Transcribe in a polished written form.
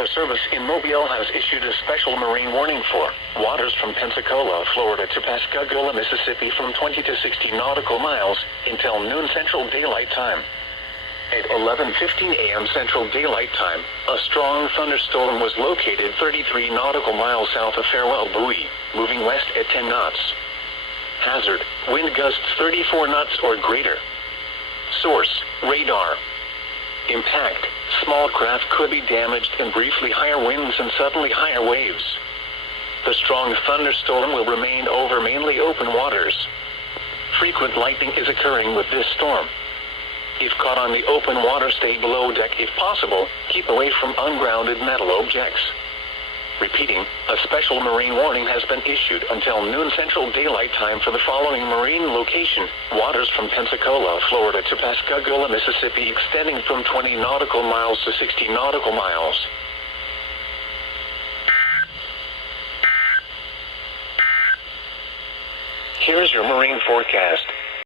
Weather Service in Mobile has issued a special marine warning for waters from Pensacola, Florida to Pascagoula, Mississippi from 20 to 60 nautical miles until noon Central Daylight Time. At 11:15 a.m. Central Daylight Time, a strong thunderstorm was located 33 nautical miles south of Farewell Buoy, moving west at 10 knots. Hazard, wind gusts 34 knots or greater. Source, radar. Impact, small craft could be damaged and briefly higher winds and suddenly higher waves. The strong thunderstorm will remain over mainly open waters. Frequent lightning is occurring with this storm. If caught on the open water, stay below deck if possible. Keep away from ungrounded metal objects. Repeating, a special marine warning has been issued until noon Central Daylight Time for the following marine location: waters from Pensacola, Florida to Pascagoula, Mississippi, extending from 20 nautical miles to 60 nautical miles. Here's your marine forecast.